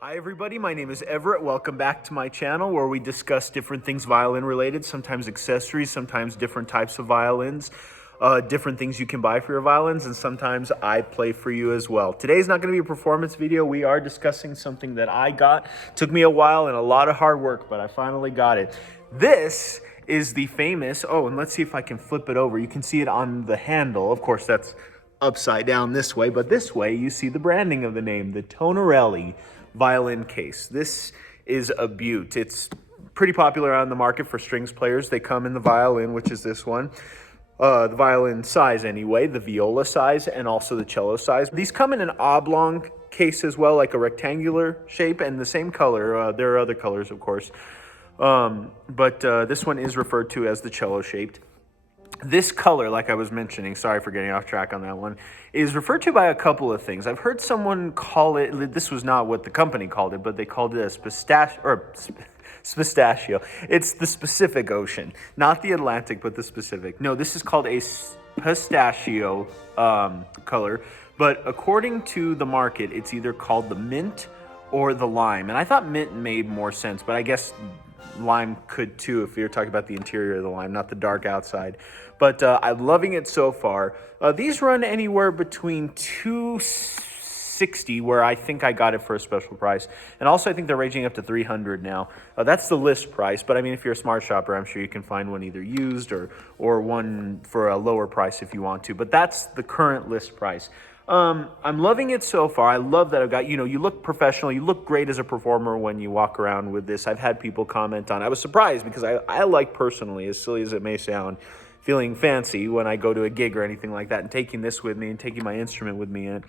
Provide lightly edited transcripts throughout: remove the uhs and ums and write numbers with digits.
Hi everybody, my name is Everett. Welcome back to my channel where we discuss different things violin related, sometimes accessories, sometimes different types of violins, different things you can buy for your violins, and sometimes I play for you as well. Today's not going to be a performance video. We are discussing something that I got. Took me a while and a lot of hard work, but I finally got it. This is the famous, and let's see if I can flip it over. You can see it on the handle. Of course, that's upside down this way, but this way you see the branding of the name, the Tonareli Violin case. This is a beaut. It's pretty popular on the market for strings players. They come in the violin, which is this one, the violin size anyway, the viola size, and also the cello size. These come in an oblong case as well, like a rectangular shape, and the same color. There are other colors, of course, but this one is referred to as the cello-shaped. This color, like I was mentioning, sorry for getting off track on that one, is referred to by a couple of things. I've heard someone call it, this was not what the company called it, but they called it a spistachio. It's the Pacific Ocean, not the Atlantic, but the Pacific. No, this is called a pistachio color, but according to the market, it's either called the mint or the lime. And I thought mint made more sense, but I guess lime could too if you're talking about the interior of the lime, not the dark outside. But I'm loving it so far. These run anywhere between $260, where I think I got it for a special price, and also I think they're ranging up to $300 now. That's the list price, but I mean, if you're a smart shopper, I'm sure you can find one either used or one for a lower price if you want to, but that's the current list price. I'm loving it so far. I love that I've got, you look professional. You look great as a performer when you walk around with this. I've had people comment on it. I was surprised because I like personally, as silly as it may sound, feeling fancy when I go to a gig or anything like that and taking this with me and taking my instrument with me in.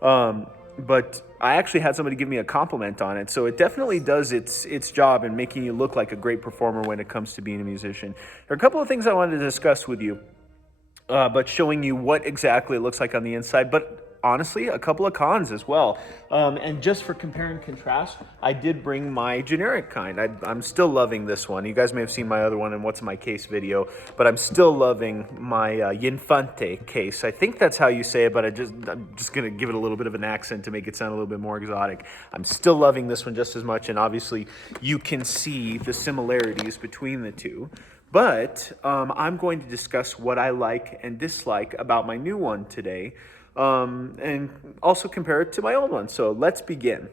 But I actually had somebody give me a compliment on it. So it definitely does its job in making you look like a great performer when it comes to being a musician. There are a couple of things I wanted to discuss with you. But showing you what exactly it looks like on the inside, but honestly, a couple of cons as well. And just for compare and contrast, I did bring my generic kind. I'm still loving this one. You guys may have seen my other one in What's in My Case video, but I'm still loving my Infante case. I think that's how you say it, but I'm just going to give it a little bit of an accent to make it sound a little bit more exotic. I'm still loving this one just as much, and obviously you can see the similarities between the two. But I'm going to discuss what I like and dislike about my new one today, and also compare it to my old one. So let's begin.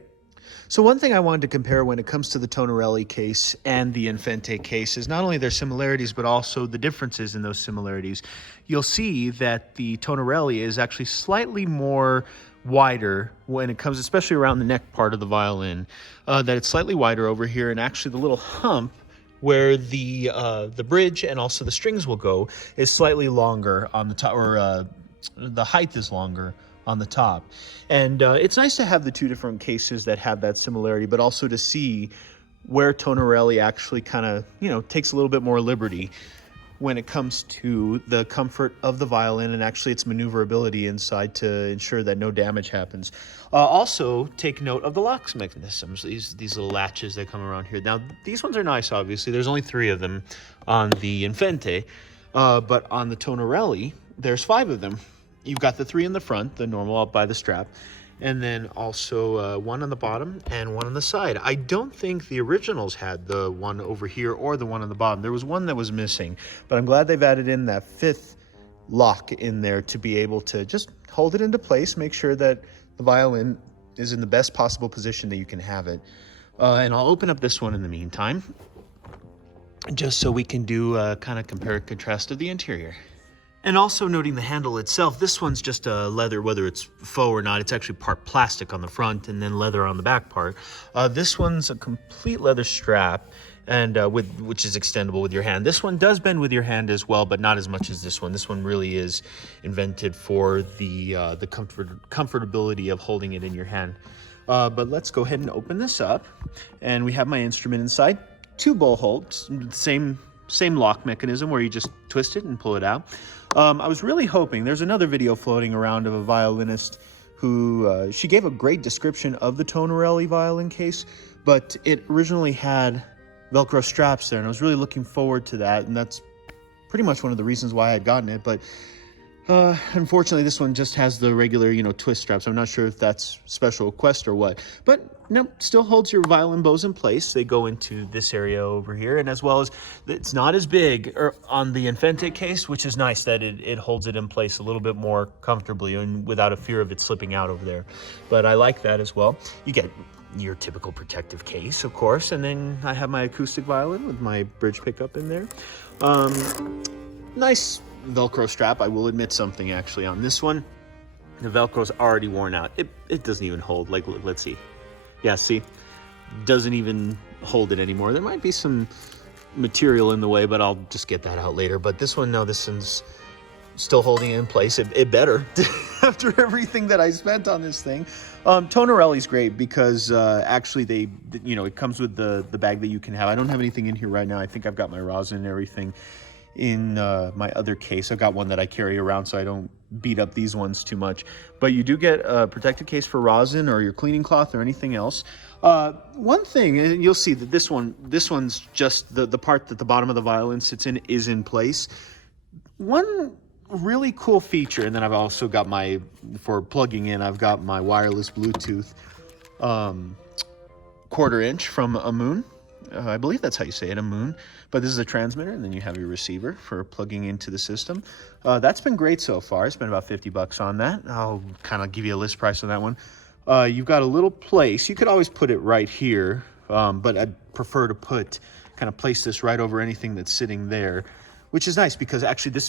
So one thing I wanted to compare when it comes to the Tonareli case and the Infante case is not only their similarities, but also the differences in those similarities. You'll see that the Tonareli is actually slightly more wider when it comes, especially around the neck part of the violin, that it's slightly wider over here, and actually the little hump where the bridge and also the strings will go is slightly longer on the top, or the height is longer on the top. And it's nice to have the two different cases that have that similarity, but also to see where Tonareli actually kind of, takes a little bit more liberty when it comes to the comfort of the violin and actually its maneuverability inside to ensure that no damage happens. Also, take note of the locks mechanisms, these little latches that come around here. Now, these ones are nice, obviously. There's only 3 of them on the Infante, but on the Tonareli, there's 5 of them. You've got the 3 in the front, the normal up by the strap, and then also 1 on the bottom and 1 on the side. I don't think the originals had the 1 over here or the 1 on the bottom. There was 1 that was missing, but I'm glad they've added in that 5th lock in there to be able to just hold it into place, make sure that the violin is in the best possible position that you can have it. And I'll open up this one in the meantime, just so we can do a kind of compare and contrast of the interior. And also noting the handle itself, this one's just a leather, whether it's faux or not. It's actually part plastic on the front and then leather on the back part. This one's a complete leather strap, and which is extendable with your hand. This one does bend with your hand as well, but not as much as this one. This one really is invented for the comfortability of holding it in your hand. But let's go ahead and open this up, and we have my instrument inside. 2 bowl holds, same lock mechanism where you just twist it and pull it out. I was really hoping, there's another video floating around of a violinist who, she gave a great description of the Tonareli violin case, but it originally had Velcro straps there, and I was really looking forward to that, and that's pretty much one of the reasons why I had gotten it. But Unfortunately, this one just has the regular, twist straps. I'm not sure if that's special request or what, but no, still holds your violin bows in place. They go into this area over here, and as well as it's not as big on the Infante case, which is nice that it holds it in place a little bit more comfortably and without a fear of it slipping out over there. But I like that as well. You get your typical protective case, of course, and then I have my acoustic violin with my bridge pickup in there. Nice Velcro strap. I will admit something actually on this one. The Velcro's already worn out. It doesn't even hold. Like, let's see. Yeah, see? Doesn't even hold it anymore. There might be some material in the way, but I'll just get that out later. But this one, no, this one's still holding it in place. It better after everything that I spent on this thing. Tonareli's great because actually they, it comes with the bag that you can have. I don't have anything in here right now. I think I've got my rosin and everything in my other case. I've got one that I carry around so I don't beat up these ones too much. But you do get a protective case for rosin or your cleaning cloth or anything else. One thing, and you'll see that this one's just the part that the bottom of the violin sits in is in place. One really cool feature, and then I've also got for plugging in, I've got my wireless Bluetooth 1/4 inch from Amoon. I believe that's how you say it, Amoon. But this is a transmitter, and then you have your receiver for plugging into the system. That's been great so far. I spent about $50 on that. I'll kind of give you a list price on that one. You've got a little place. You could always put it right here, but I'd prefer to place this right over anything that's sitting there, which is nice because actually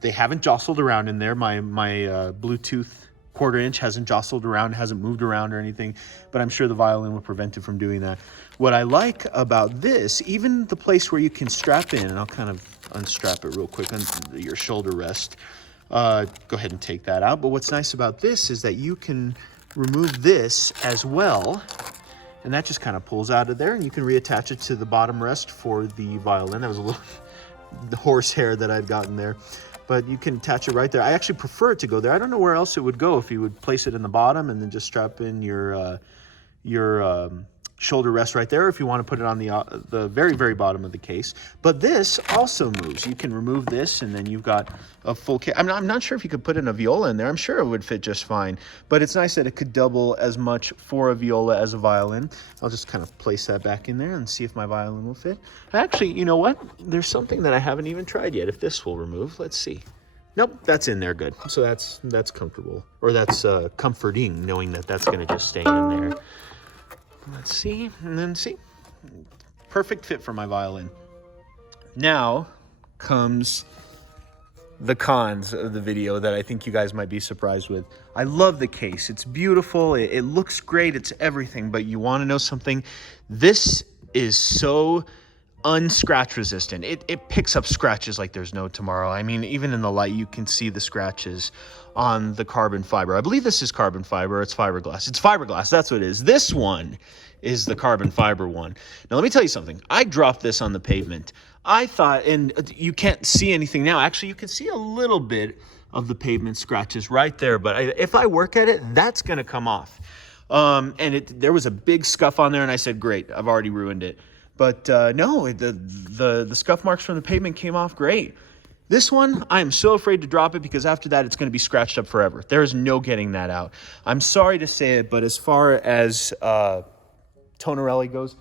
they haven't jostled around in there. My Bluetooth 1/4 inch hasn't jostled around, hasn't moved around or anything, but I'm sure the violin will prevent it from doing that. What I like about this, even the place where you can strap in, and I'll kind of unstrap it real quick on your shoulder rest. Go ahead and take that out. But what's nice about this is that you can remove this as well, and that just kind of pulls out of there, and you can reattach it to the bottom rest for the violin. That was a little the horsehair that I'd gotten there. But you can attach it right there. I actually prefer it to go there. I don't know where else it would go if you would place it in the bottom and then just strap in your shoulder rest right there, if you want to put it on the very, very bottom of the case. But this also moves. You can remove this, and then you've got a full case. I'm not sure if you could put in a viola in there. I'm sure it would fit just fine. But it's nice that it could double as much for a viola as a violin. I'll just kind of place that back in there and see if my violin will fit. Actually, you know what? There's something that I haven't even tried yet. If this will remove, let's see. Nope, that's in there good. So that's comfortable, or that's comforting, knowing that that's going to just stay in there. Let's see, and then see. Perfect fit for my violin. Now comes the cons of the video that I think you guys might be surprised with. I love the case. It's beautiful. It looks great. It's everything. But you want to know something? This is so unscratch resistant. It picks up scratches like there's no tomorrow. I mean, even in the light, you can see the scratches on the carbon fiber. I believe this is carbon fiber. It's fiberglass. It's fiberglass. That's what it is. This one is the carbon fiber one. Now, let me tell you something. I dropped this on the pavement. I thought, and you can't see anything now. Actually, you can see a little bit of the pavement scratches right there. But if I work at it, that's going to come off. And there was a big scuff on there, and I said, great, I've already ruined it. But no, the scuff marks from the pavement came off great. This one, I am so afraid to drop it because after that, it's going to be scratched up forever. There is no getting that out. I'm sorry to say it, but as far as Tonareli goes,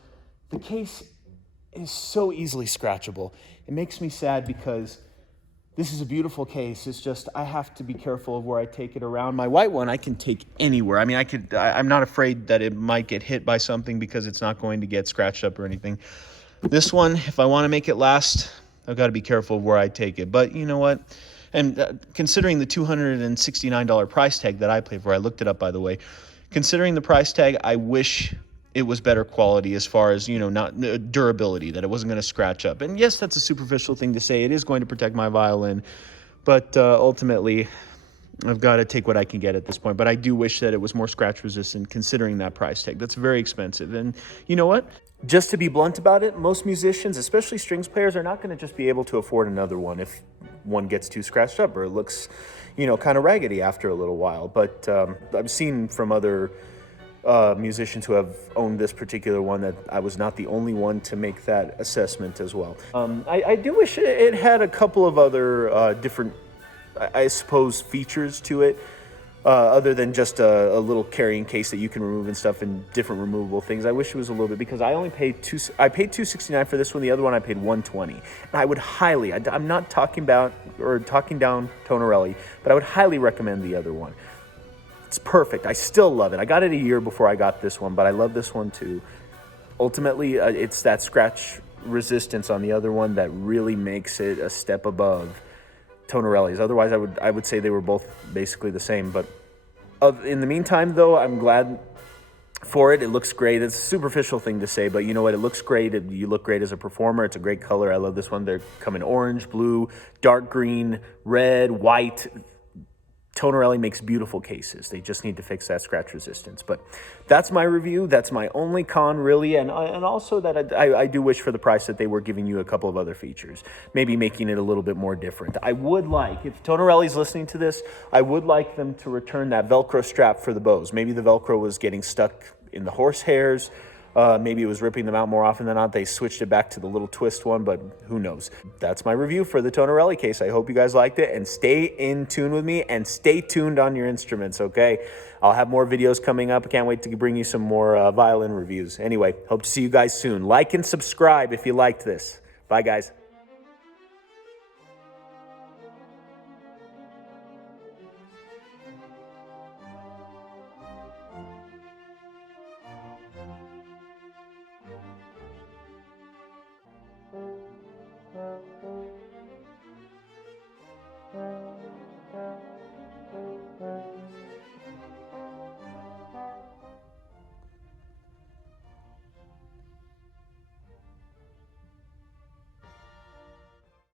the case is so easily scratchable. It makes me sad because this is a beautiful case. It's just I have to be careful of where I take it around. My white one I can take anywhere. I mean, I'm not afraid that it might get hit by something because it's not going to get scratched up or anything. This one, if I want to make it last, I've got to be careful of where I take it. But you know what? And considering the $269 price tag that I paid for, I looked it up, by the way. Considering the price tag, I wish it was better quality as far as, not durability, that it wasn't going to scratch up. And yes, that's a superficial thing to say. It is going to protect my violin. But ultimately, I've got to take what I can get at this point. But I do wish that it was more scratch resistant considering that price tag. That's very expensive. And you know what? Just to be blunt about it, most musicians, especially strings players, are not going to just be able to afford another one if one gets too scratched up or it looks, kind of raggedy after a little while. But I've seen from other musicians who have owned this particular one that I was not the only one to make that assessment as well. I do wish it had a couple of other different I suppose, features to it. Other than just a little carrying case that you can remove and stuff and different removable things. I wish it was a little bit, because I only paid I paid $269 for this one. The other one I paid $120. And I would highly, I'm not talking about or talking down Tonareli, but I would highly recommend the other one. It's perfect. I still love it. I got it a year before I got this one, but I love this one too. Ultimately, it's that scratch resistance on the other one that really makes it a step above Tonareli's. Otherwise, I would say they were both basically the same. But in the meantime, though, I'm glad for it. It looks great. It's a superficial thing to say, but you know what? It looks great. You look great as a performer. It's a great color. I love this one. They come in orange, blue, dark green, red, white. Tonareli makes beautiful cases. They just need to fix that scratch resistance. But that's my review. That's my only con, really. And also that I do wish for the price that they were giving you a couple of other features, maybe making it a little bit more different. I would like, if Tonareli's listening to this, I would like them to return that Velcro strap for the bows. Maybe the Velcro was getting stuck in the horse-hairs. Maybe it was ripping them out more often than not. They switched it back to the little twist one, but who knows? That's my review for the Tonareli case. I hope you guys liked it, and stay in tune with me and stay tuned on your instruments, okay? I'll have more videos coming up. I can't wait to bring you some more violin reviews. Anyway, hope to see you guys soon. Like and subscribe if you liked this. Bye, guys.